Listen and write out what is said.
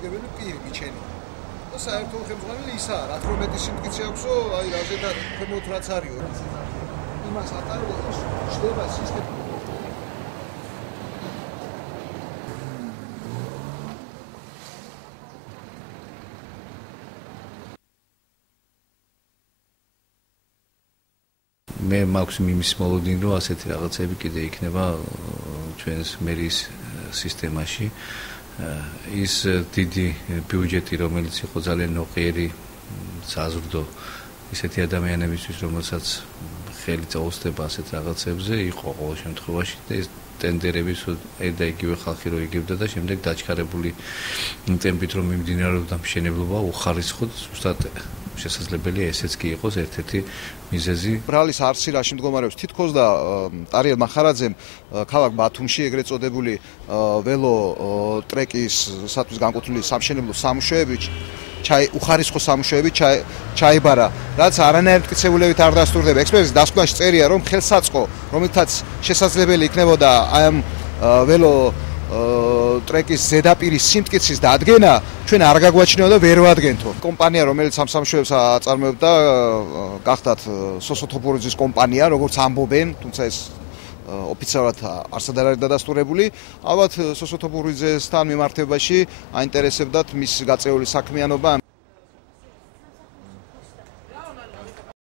პასუხისმგებელი პირი მიჩენილი. და საერთო ხელმძღვანელი ისაა, რა თქმა მეტი სიმტკიცე აქვსო, აი რაზედა ქვემოთ რაც არისო. იმას ატარებს შდება სისტემა. მე მაქვს იმის მოლოდინი, რომ ასეთი რაღაცები კიდე იქნება ჩვენს მერის სისტემაში. ის დიდი ბიუჯეტი, რომელიც იყო ძალიან ნოყიერი, საზრდო ისეთი ადამიანებისთვის, რომელსაც ხელი წაუსდება ასეთ რაღაცებზე, იყო ყოველ შემთხვევაში და ეს ტენდერები და იგივე ხალხი რო იგებდა და შემდეგ დაჩქარებული ტემპით რომ მიმდინარეობდა მშენებლობა უხარისხოდ ზუსტად შესაძლებელია ესეც კი იყოს ერთ-ერთი მიზეზი. ბრალის არსილაში მდგომარეობს თითქოს და ტარიელ მახარაძემ ქალაქ ბათუმში ეგრეთ წოდებული ველო ტრეკისათვის განკუთვნილი სამშენებლო სამუშაოები უხარისხო სამუშაოები ჩაიბარა, რაც არანაირ მტკიცებულებით არ დასტურდება. ექსპერტის დასკვნაში წერია, რომ ხელსაწყო, რომელთაც შესაძლებელი იქნებოდა აი ამ ველო ტრეკის ზედაპირის სიმტკიცის დადგენა, ჩვენ არ გაგვაჩნია და ვერ ვადგენთო. კომპანია, რომელიც ამ სამუშაოებს აწარმოებდა, გახდათ სოსოთოპურიძის კომპანია, როგორც ამბობენ, თუმცა ეს ოფიციალურად არსად არ არის დადასტურებული. ალბათ სოსოთოპურიძესთან მიმართებაში აინტერესებდათ მის გაწეული საქმიანობა,